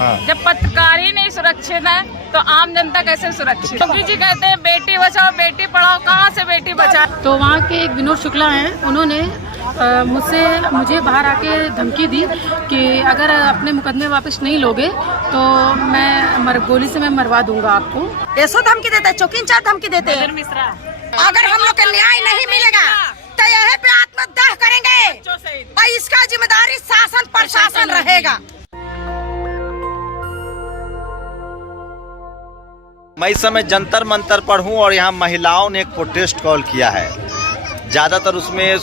हाँ। जब पत्रकार ही नहीं सुरक्षित है तो आम जनता कैसे सुरक्षित? योगी जी कहते हैं बेटी बचाओ बेटी पढ़ाओ, कहाँ से बेटी बचाओ? तो वहाँ के एक विनोद शुक्ला हैं, उन्होंने मुझे बाहर आके धमकी दी कि अगर अपने मुकदमे वापस नहीं लोगे तो मैं गोली से मैं मरवा दूंगा आपको। ऐसा धमकी देते हैं, चौकी इंचार्ज धमकी देते हैं। अगर हम लोग को न्याय नहीं मिलेगा तो यहीं पे आत्मदाह करेंगे और इसका जिम्मेदारी शासन प्रशासन रहेगा। मैं इस समय जंतर मंतर पर हूँ और यहाँ महिलाओं ने एक प्रोटेस्ट कॉल किया है। ज़्यादातर उसमें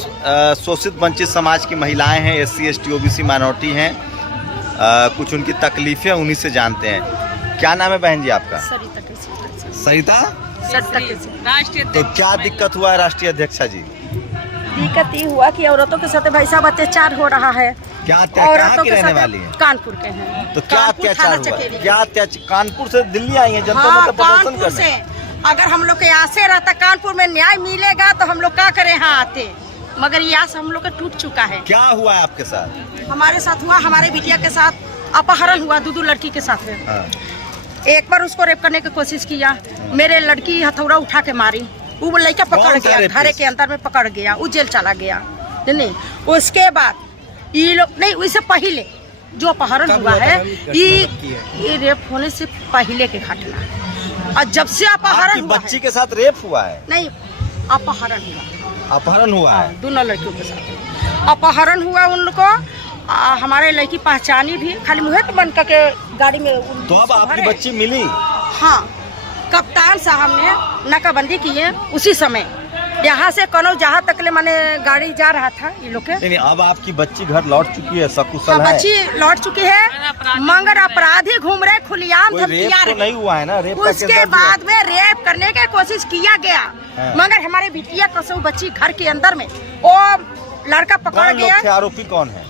शोषित वंचित समाज की महिलाएं हैं, SC ST OBC माइनॉरिटी हैं। कुछ उनकी तकलीफें उन्हीं से जानते हैं। क्या नाम है बहन जी आपका? सरिता। राष्ट्रीय तो क्या दिक्कत हुआ है राष्ट्रीय अध्यक्षा जी? दिक्कत ये हुआ कि औरतों के साथ भाई साहब अत्याचार हो रहा है। क्या कहाँ की रहने वाली है? कानपुर के हैं। तो क्या अत्याचार हुआ? क्या अत्याचार? कानपुर से दिल्ली आई है जनता मतलब प्रदर्शन करने। अगर हम लोग के आसे रहता कानपुर में न्याय मिलेगा तो हम लोग क्या करें यहाँ आते, मगर ये आस हम लोग का टूट चुका है। क्या हुआ है आपके साथ? हमारे साथ हुआ, हमारे बिटिया के साथ अपहरण हुआ, दो लड़की के साथ में। हाँ। एक बार उसको रेप करने की कोशिश किया, मेरे लड़की हथौड़ा उठा के मारी, वो लड़का पकड़ गया, घर के अंदर में पकड़ गया, वो जेल चला गया। नहीं, उसके बाद ये लोग नहीं, उससे पहले जो अपहरण हुआ है ये रेप होने से पहले के घटना, और जब से अपहरण हुआ बच्ची के साथ रेप हुआ है? नहीं, अपहरण हुआ। अपहरण हुआ है दोनों लड़कियों के साथ अपहरण हुआ उनको। हमारे लड़की पहचानी भी, खाली मुँह पे बंद करके गाड़ी में। तो अब आपकी बच्ची मिली? हाँ, कप्तान साहब ने नाकाबंदी की है उसी समय, यहाँ से कनो जहाँ तक ले मैंने गाड़ी जा रहा था ये लोग के। नहीं, अब आपकी बच्ची घर लौट चुकी है, सकुशल है? बच्ची लौट चुकी है, मगर अपराधी घूम रहे खुलेआम धमकियां तो नहीं हुआ है ना? रेप उसके बाद में रेप करने की कोशिश किया गया। हाँ। मगर हमारे बिटिया कसौ बच्ची घर के अंदर में वो लड़का पकड़ गया। आरोपी कौन है?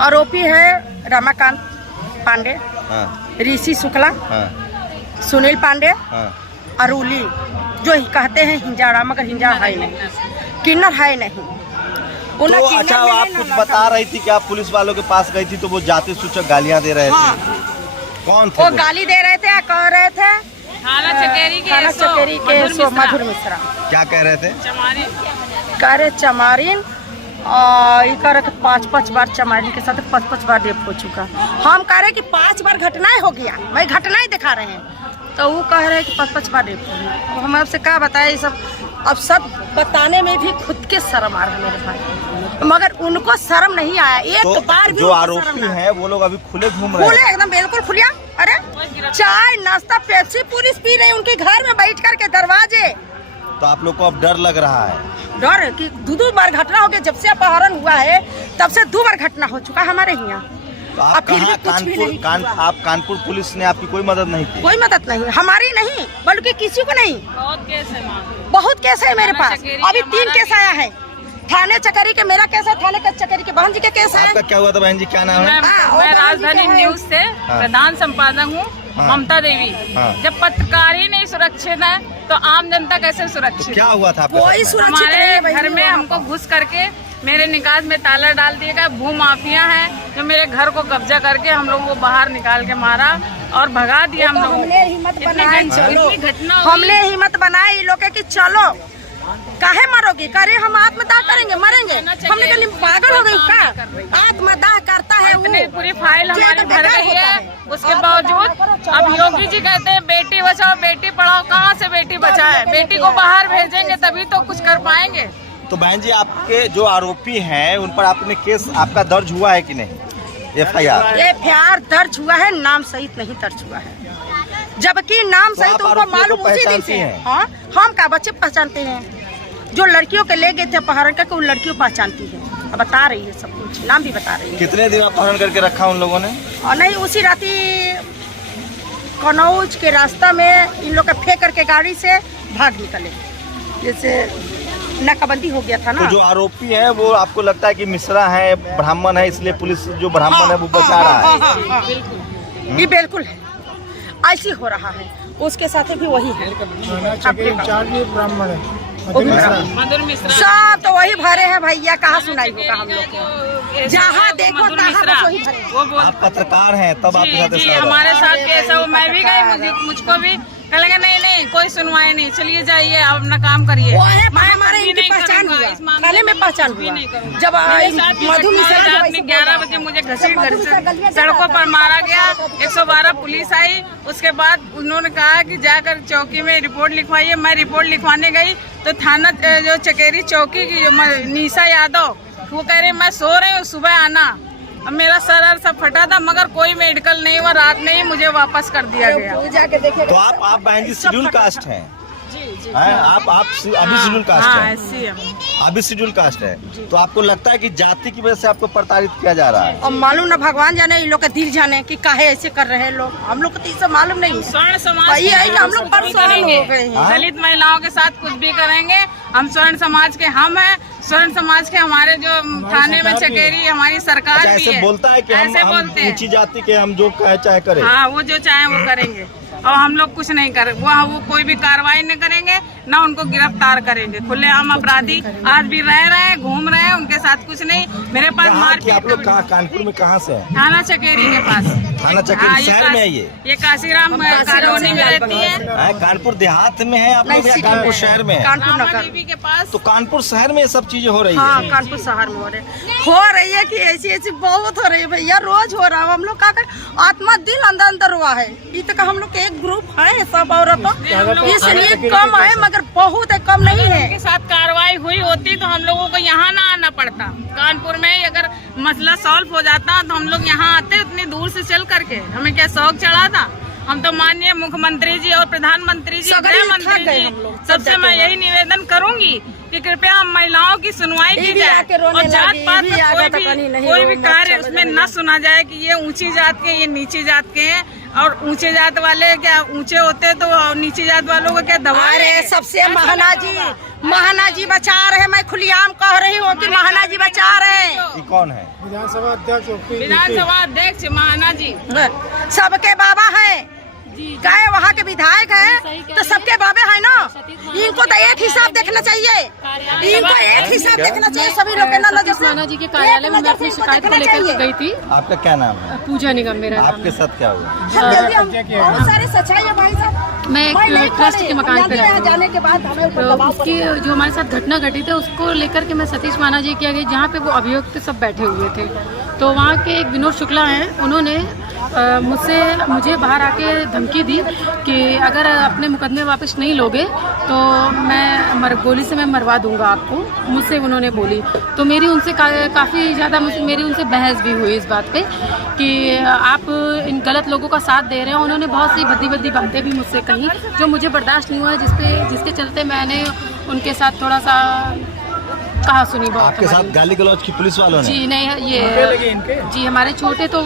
आरोपी है रमाकांत पांडे, हाँ। ऋषि शुक्ला, हाँ। सुनील पांडे, हाँ। अरुली, जो कहते हैं हिंजाड़ा, मगर हिंजाड़ा है नहीं, किन्नर है नहीं। तो अच्छा, आप कुछ बता रही थी कि आप पुलिस वालों के पास गई थी तो वो जाति सूचक गालियां दे रहे थे। कौन थे वो? गाली दे रहे थे, कह रहे थे थाना चकेरी के मधुर मिश्रा। क्या कह रहे थे? कह रहे चमारिन, और ये कह रहे कि 5-5 बार चमारिन के साथ 5-5 बार रेप हो चुका। हम कह रहे कि 5 बार घटनाएं हो गया, भाई घटनाएं दिखा रहे हैं, तो वो कह रहे हैं कि 5-5 बार रेप हो गया। हम आपसे क्या बताएं, ये सब अब सब बताने में भी खुद के शर्म आ रहा है मेरे भाई, मगर उनको शर्म नहीं आया एक तो बार भी। जो आरोपी हैं वो लोग अभी खुले घूम रहे हैं? खुले एकदम बिल्कुल खुलिया। अरे चाय नाश्ता पेप्सी पूरी पी रहे उनके घर में बैठ कर के दरवाजे। तो आप लोग को अब डर लग रहा है? डर कि 2 बार घटना हो गया, जब से अपहरण हुआ है तब से 2 बार घटना हो चुका हमारे यहाँ। तो आप कहाँ? आप कानपुर पुलिस ने आपकी कोई मदद नहीं की? कोई मदद नहीं, हमारी नहीं, बल्कि किसी को नहीं। बहुत केस है मेरे पास, अभी 3 केस आया है। थाने चकेरी के मेरा केस है, थाने का चकेरी के बहन जी के केस है। आपका क्या हुआ था बहन जी, क्या नाम है? मैं राजधानी न्यूज से प्रधान संपादक हूँ, ममता देवी। जब पत्रकार ही नहीं सुरक्षित है तो आम जनता कैसे सुरक्षित? क्या हुआ था? कोई सुरक्षित हमारे घर में हमको घुस करके मेरे निकास में ताला डाल दिया गया। भू माफिया है जो मेरे घर को कब्जा करके हम लोगों को बाहर निकाल के मारा और भगा दिया। हम लोग हमने हिम्मत बनाई, घटना हमने हिम्मत बनाई लोग कि चलो काहे मरोगे, करे हम आत्मदाह करेंगे, मरेंगे। हमने कहा पागल हो गई का? आत्मदाह करता है वो, पूरी फाइल हमारी भर गई है। उसके बावजूद अब योगी जी कहते हैं बेटी बचाओ बेटी पढ़ाओ, कहाँ से बेटी बचाए? बेटी को बाहर भेजेंगे तभी तो कुछ कर पाएंगे। तो बहन जी, आपके जो आरोपी हैं उन पर आपने केस आपका दर्ज हुआ है कि नहीं? FIR दर्ज हुआ है, नाम सहित नहीं दर्ज हुआ है, जबकि नाम सहित उनको मालूम उसी दिन से है। हाँ, हम का बच्चे पहचानते हैं, जो लड़कियों के ले गए थे अपहरण करके, वो लड़कियों पहचानती है, बता रही है सब कुछ, नाम भी बता रही है। कितने दिन अपहरण करके रखा उन लोगों ने? और नहीं, उसी राती कनौज के रास्ता में इन लोग का फेंक करके गाड़ी से भाग निकले, जैसे नाकाबंदी हो गया था ना। तो जो आरोपी है वो आपको लगता है कि मिश्रा है, ब्राह्मण है, इसलिए पुलिस जो ब्राह्मण है वो बचा रहा है? ये बिल्कुल है, ऐसी हो रहा है। उसके साथ भी वही है, ब्राह्मण है, मधुर मिश्रा सब तो वही भरे हैं भैया, कहाँ सुनाई होगा हम लोग को। जहाँ देखो मधुर तहाँ मिश्रा, बस वही भरे। वो बोल आप पत्रकार हैं तब आपके जी साथ जी ऐसा हो रहा है। हमारे साथ केस है, मैं भी गई, मुझको भी कहेंगे नहीं कोई सुनवाई नहीं, चलिए जाइए आप अपना काम करिए। वो है मैं हमारे कुछ भी इनकी नहीं पहचान करूंगा, हुआ, इस मामले थाने में पहचान कुछ भी हुआ। नहीं करूंगा। जब मेरे साथ भी मधु घटना मिश्रा हुई, जो रात वैसे में बोल 11 रहा बजे है। मुझे जब घसीट मधु घर मिश्रा से गलियां सड़कों जा पर रहा था, मारा गया। 112 पुलिस आई, उसके बाद उन्होंने कहा कि जाकर चौकी में रिपोर्ट लिखवाइए। मैं रिपोर्ट लिखवाने गई तो थाना जो चकेरी चौकी की जो निशा यादव, वो कह रही मैं सो रही हूँ, सुबह आना। अब मेरा सर सब फटा था, मगर कोई मेडिकल नहीं हुआ, रात में ही मुझे वापस कर दिया गया। जाके देखेगा। तो आप बहन जी शेड्यूल कास्ट हैं? जी हैं? आप अभी शेड्यूल कास्ट हाँ हैं? ऐसी है। अभी शेड्यूल कास्ट है, तो आपको लगता है कि जाति की वजह से आपको प्रताड़ित किया जा रहा है? और मालूम ना भगवान जाने, इन लोग का दिल जाने कि काहे ऐसे कर रहे हैं लोग। हम लोग को तो ये सब मालूम नहीं है। स्वर्ण समाज वही है कि हम लोग कुछ भी परेशान करेंगे। हो गए हैं। दलित महिलाओं के साथ कुछ भी करेंगे। हम स्वर्ण समाज के हम हैं, स्वर्ण समाज के हमारे जो थाने में चकेरी हमारी सरकार अच्छा, भी ऐसे है। बोलता है कि ऐसे हम बोलते हैं। ऊंची जाति के, हम जो कहे चाहे करें। हाँ, वो जो चाहे वो करेंगे और हम लोग कुछ नहीं कर वो कोई भी कार्रवाई नहीं करेंगे, ना उनको गिरफ्तार करेंगे। खुलेआम अपराधी आज भी रह रहे हैं, घूम रहे हैं, उनके साथ कुछ नहीं। मेरे पास कहाँ कि आप लोग मारपीट कानपुर में कहाँ से हैं? थाना चकेरी के पास। थाना चकेरी हाँ, शहर में है ये काशीराम कॉलोनी में रहती है। हैं? कानपुर देहात में है आप लोग या कानपुर शहर में है? कानपुर रामा नगर। देवी के पास। तो कानपुर शहर में ये सब चीजें हो रही हाँ, है। कानपुर शहर में हो रही है कि ऐसी ऐसी बहुत हो रही है भैया, रोज हो रहा है। हम लोग का आत्मा दिल अंदर अंदर हुआ है। ये तक हम लोग के एक ग्रुप है सब औरतों, इसलिए कम है मगर बहुत है, कम नहीं है। के साथ कार्रवाई हुई होती तो हम लोगों को यहाँ ना आना पड़ता। कानपुर में ही अगर मसला सॉल्व हो जाता तो हम लोग यहाँ आते उतनी दूर से चल करके। हमें क्या शौक चढ़ा था? हम तो माननीय मुख्यमंत्री जी और प्रधानमंत्री जी, सगरी गृह मंत्री थक गए जी, हम लोग, सबसे मैं यही निवेदन करूंगी कि कृपया हम महिलाओं की सुनवाई की भी जाए आके रोने और जात लगी, पात भी में आगे तक नहीं, नहीं कोई भी रोना, कार्य अच्छा उसमें लगा। न सुना जाए कि ये ऊंची जात के, ये नीची जात के हैं। और ऊंचे जात वाले क्या ऊंचे होते तो नीची जात वालों को क्या दबा अरे रहे हैं? सबसे महाना जी बचा रहे। मैं खुलेआम कह रही हूँ कि महाना जी बचा रहे। ये कौन है? विधानसभा अध्यक्ष विधानसभा अध्यक्ष महाना जी सबके बाबा है, गए वहाँ के विधायक हैं तो सबके बाबे हैं ना। इनको तो एक हिसाब देखना चाहिए, इनको एक हिसाब देखना चाहिए सभी लोग के नजर से। नाना जी के कार्यालय में मैं अपनी शिकायत को लेकर के गई थी। आपका क्या नाम है? पूजा निगम मेरा नाम आपके साथ क्या हुआ? बहुत सारे सच्चाई है भाई साहब। मैं एक ट्रस्ट के मकान पे रहती हूँ। जाने के बाद हमें ऊपर तो दबाव उसकी जो हमारे साथ घटना घटी थी उसको लेकर के मैं सतीश माना जी किया गई, जहाँ पे वो अभियुक्त सब बैठे हुए थे। तो वहाँ के एक विनोद शुक्ला हैं, उन्होंने मुझे बाहर आके धमकी दी कि अगर अपने मुकदमे वापस नहीं लोगे तो मैं गोली से मैं मरवा दूंगा आपको, मुझसे उन्होंने बोली। तो मेरी उनसे काफ़ी ज़्यादा मेरी उनसे बहस भी हुई इस बात पे कि आप इन गलत लोगों का साथ दे रहे हैं। उन्होंने बहुत सी भद्दी बातें भी मुझसे कही जो मुझे बर्दाश्त नहीं हुआ, जिसके चलते मैंने उनके साथ थोड़ा सा कहा सुनी बहुत। आपके साथ गाली गलौज की पुलिस वालों ने? जी नहीं, ये जी हमारे चोट तो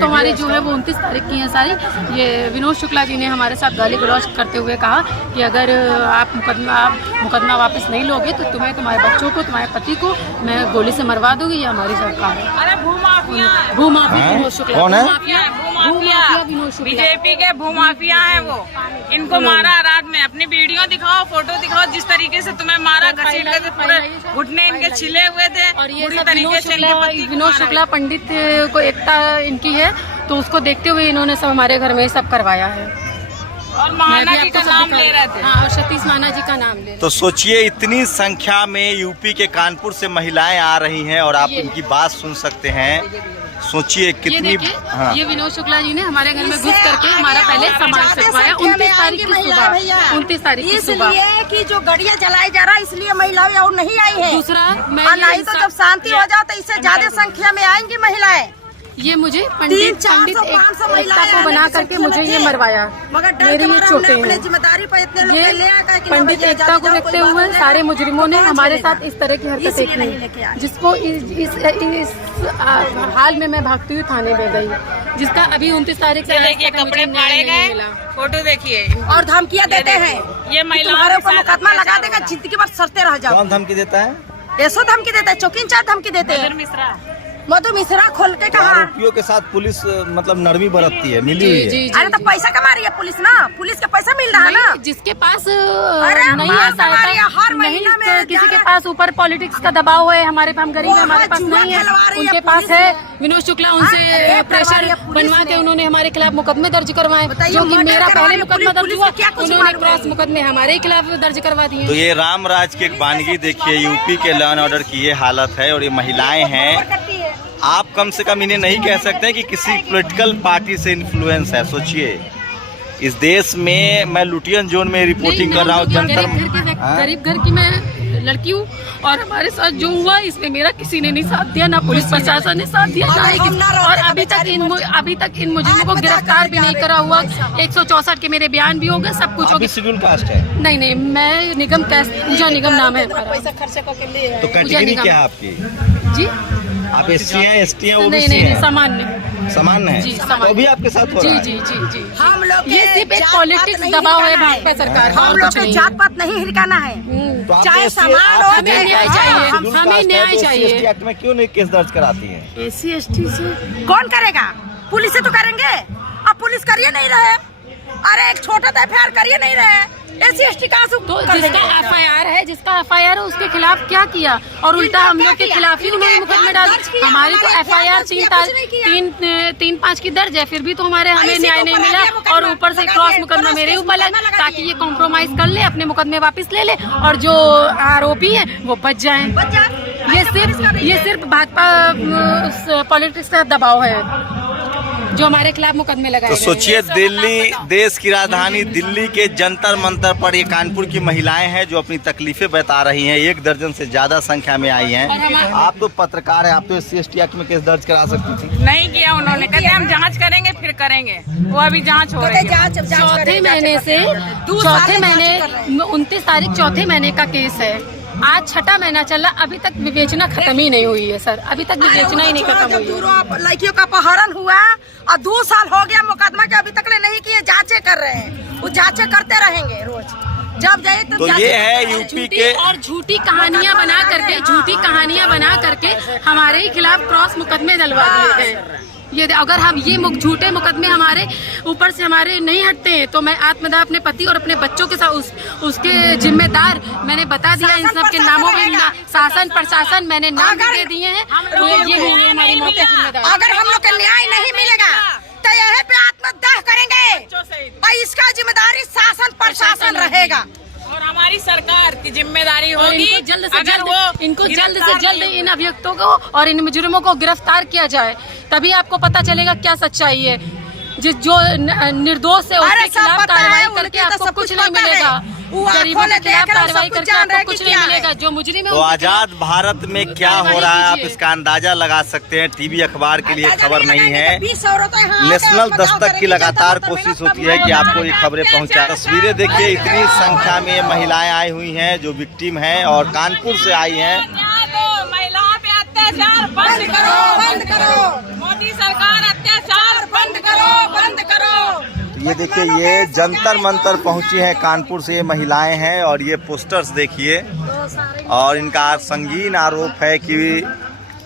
हमारी जो है वो 29 तारीख की है सारी। ये विनोद शुक्ला जी ने हमारे साथ गाली गलौज करते हुए कहा कि अगर आप मुकदमा वापस नहीं लोगे तो तुम्हारे बच्चों को, तुम्हारे पति को मैं गोली से मरवा दूंगी। ये हमारी सरकार है। अरे भूमाफिया विनोद शुक्ला। कौन है? भूमाफिया विनोद शुक्ला। बीजेपी के भूमाफिया हैं वो। इनको मारा रात में, अपनी वीडियो दिखाओ, फोटो दिखाओ, जिस तरीके से तुम्हें मारा, घसीट के पूरे घुटने इनके छिले हुए थे। और ये पूरी सब तरीके से इनके पति को विनोद मारा है। शुक्ला पंडित को एकता इनकी है, तो उसको देखते हुए इन्होंने सब हमारे घर में ही सब करवाया है। और महाना जी का नाम ले रहे थे। हाँ, और सतीश माना जी का नाम ले। तो सोचिए इतनी संख्या में यूपी के कानपुर से महिलाएं आ रही हैं और आप इनकी बात सुन सकते हैं। सोचिए ये कितनी। देखिए, हाँ। ये विनोद शुक्ला जी ने हमारे घर में घुस करके हमारा पहले सामान सचवाया 29 तारीख की सुबह। 29 तारीख की सुबह। इसलिए कि जो गड़िया जलाई जा रहा है इसलिए महिलाएं और नहीं आई है। दूसरा मैं और नहीं तो जब शांति हो जाओ तो इससे ज्यादा संख्या में आएंगी महिलाएं। ये मुझे पंडित 300-500 एकता को बना करके मुझे ये मरवाया। मगर डर मेरी के ये मारे हमने चोटें अपने हैं। जिम्मेदारी पर इतने लोग ये ले आया कि पंडित भैया एकता जाओ, को देखते कोई हुए बात सारे नहीं। मुजरिमों ने कहाँ हमारे चलेगा? साथ इस तरह की हरकतें इसलिए नहीं लेके की, आए। जिसको इस हाल में मैं भागती हुई थाने में गई, जिसका अभी 29 तारीख से देखिए कपड़े फाड़े गए, फोटो देखिए। और धमकियां देते हैं ये कि महिलाओं तुम्हारे के ऊपर साथ मुकदमा लगा अत्याचार देगा, हुआ। जिंदगी भर सड़ते रह जाओ। कौन धमकी देता है? ऐसो धमकी देता है, चौकी इंचार्ज धमकी देते हैं। मधुर मिश्रा मधु मिश्रा खोल के तो कहा। आरोपियों के साथ पुलिस मतलब नरमी बरतती है, मिली हुई है। अरे तो पैसा कमा रही है पुलिस ना, पुलिस का पैसा मिल रहा है ना। जिसके पास अरे नहीं मार है कमा रही है, हर नहीं, महीना में तो किसी के पास ऊपर पॉलिटिक्स का दबाव है, हमारे हम गरीब है, हमारे पास नहीं है, उनके पास है। विनोद शुक्ला उनसे प्रेशर बनवा के उन्होंने हमारे खिलाफ मुकदमे दर्ज करवाए, जो कि मेरा पहले मुकदमा दर्ज हुआ, उन्होंने क्रॉस मुकदमे हमारे खिलाफ दर्ज करवा दिए। तो ये रामराज की एक वानगी देखिए, यूपी के लॉ एंड ऑर्डर की ये हालत है। और ये महिलाएं हैं, आप कम से कम इन्हें नहीं कह सकते कि किसी पॉलिटिकल पार्टी से इन्फ्लुएंस है। सोचिए, इस देश में मैं लुटियन जोन में रिपोर्टिंग कर रहा हूँ, गरीब घर की मैं लड़की हूँ, और हमारे साथ जो हुआ इसमें मेरा किसी ने नहीं साथ दिया, ना पुलिस प्रशासन ने साथ दिया, और अभी तक इन मुजरिमों को गिरफ्तार भी नहीं करा हुआ। 164 के मेरे बयान भी हो गए, सब कुछ हो गया। शेड्यूल कास्ट है? नहीं, मैं निगम कैस्ट, पूजा निगम नाम है हमारा। तो कैटेगरी क्या है आपकी? जी, आप एससी हैं, एसटी हैं, नहीं, ओबीसी हैं? सामान्य समान है। जी, समान। तो भी आपके साथ हो रहा है? जी। हम लोग ये सिर्फ एक पॉलिटिक्स दबाव है भाजपा सरकार, हम लोग के जात पात नहीं हिरकाना है, तो आप चाहे SC सामान हो, हमें न्याय चाहिए, हमें न्याय चाहिए। SC एक्ट में क्यों नहीं केस दर्ज कराती हैं? SC ST से कौन करेगा? पुलिस से तो करेंगे। अब पुलिस करिए नहीं रहे, अरे एक छोटा सा FIR करिए नहीं रहे, SC ST कहाँ से तो जिसका FIR है, FIR है उसके खिलाफ क्या किया, और उल्टा हम लोग के खिलाफ ही उन्होंने मुकदमे डाल। हमारी तो FIR 3-5 की दर्ज है, फिर भी तो हमें न्याय नहीं मिला, और ऊपर से क्रॉस मुकदमा मेरे ऊपर लगा, ताकि ये कॉम्प्रोमाइज कर ले, अपने मुकदमे वापस ले ले, और जो आरोपी है वो बच जाए। ये सिर्फ भाजपा पॉलिटिक्स का दबाव है जो हमारे खिलाफ मुकदमे लगाए। तो सोचिए, दिल्ली, देश की राजधानी दिल्ली के जंतर मंतर पर ये कानपुर की महिलाएं हैं जो अपनी तकलीफें बता रही हैं। 1 दर्जन से ज्यादा संख्या में आई हैं। आप तो पत्रकार हैं, आप तो SC ST एक्ट में केस दर्ज करा सकती थी। नहीं किया उन्होंने, कहते हम जांच करेंगे फिर करेंगे, वो अभी जांच हो रही है। चौथे महीने 29 तारीख चौथे महीने का केस है, आज 6ठा महीना चला, अभी तक विवेचना खत्म ही नहीं हुई है सर, अभी तक विवेचना ही नहीं खत्म हुई है। लड़कियों का अपहरण हुआ और 2 साल हो गया मुकदमा के, अभी तक नहीं किए, जांचें कर रहे हैं, वो जांचें करते रहेंगे रोज, जब जाए तो ये है यूपी के, और झूठी कहानियां बना करके हमारे ही खिलाफ क्रॉस मुकदमे डलवा दिए गए। ये अगर हम ये झूठे मुकदमे हमारे ऊपर से हमारे नहीं हटते हैं, तो मैं आत्मदाह अपने पति और अपने बच्चों के साथ उसके जिम्मेदार मैंने बता दिया, इन सब के नामों में शासन प्रशासन मैंने नाम दे दिए हैं। तो ये होंगे हमारी मौत के जिम्मेदार। अगर हम लोग का न्याय नहीं मिलेगा तो यहीं पे आत्मदाह करेंगे, और इसका जिम्मेदारी शासन प्रशासन रहेगा, और हमारी सरकार की जिम्मेदारी होगी। इनको जल्द से जल्द इन अभियुक्तों को और इन मुजरिमों को गिरफ्तार किया जाए, तभी आपको पता चलेगा क्या सच्चाई है। जो निर्दोष है उसके खिलाफ कार्रवाई करके आपको कुछ नहीं मिलेगा, गरीबों के खिलाफ कार्रवाई करके आपको कुछ नहीं मिलेगा। जो मुजरिम है तो आजाद भारत में क्या हो रहा है आप इसका अंदाजा लगा सकते हैं। टीवी अखबार के लिए खबर नहीं है, नेशनल दस्तक की लगातार कोशिश होती है कि आपको ये खबरें पहुंचाए। तस्वीरें देखिए, इतनी संख्या में महिलाएं आई हुई हैं जो विक्टिम हैं और कानपुर से आई हैं। महिलाओं पे अत्याचार बंद करो, मोदी सरकार अत्याचार बंद करो। ये देखिए, ये जंतर मंतर पहुंची हैं कानपुर से ये महिलाएं हैं, और ये पोस्टर्स देखिए, और इनका संगीन आरोप है कि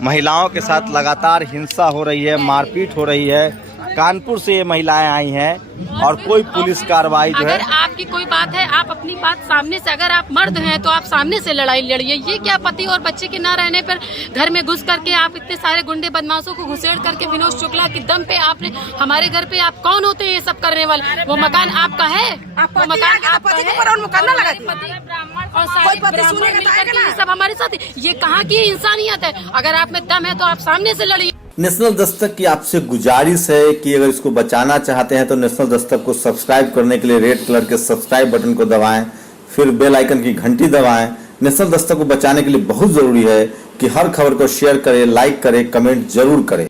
महिलाओं के साथ लगातार हिंसा हो रही है, मारपीट हो रही है। कानपुर से ये महिलाएं आई हैं और कोई पुलिस कार्रवाई जो है। अगर आपकी कोई बात है, आप अपनी बात सामने से, अगर आप मर्द हैं तो आप सामने से लड़ाई लड़िए। ये क्या पति और बच्चे के न रहने पर घर में घुस करके आप इतने सारे गुंडे बदमाशों को घुसेड़ करके विनोद शुक्ला के दम पे आपने हमारे घर पे, आप कौन होते हैं ये सब करने वाले? वो मकान आपका है, वो मकान आपका है, और सारे ब्राह्मण मिलकर के ये सब हमारे साथ, ये कहाँ की इंसानियत है? अगर आप में दम है तो आप सामने से लड़िए। नेशनल दस्तक की आपसे गुजारिश है कि अगर इसको बचाना चाहते हैं तो नेशनल दस्तक को सब्सक्राइब करने के लिए रेड कलर के सब्सक्राइब बटन को दबाएं, फिर बेल आइकन की घंटी दबाएं। नेशनल दस्तक को बचाने के लिए बहुत जरूरी है कि हर खबर को शेयर करें, लाइक करें, कमेंट जरूर करें।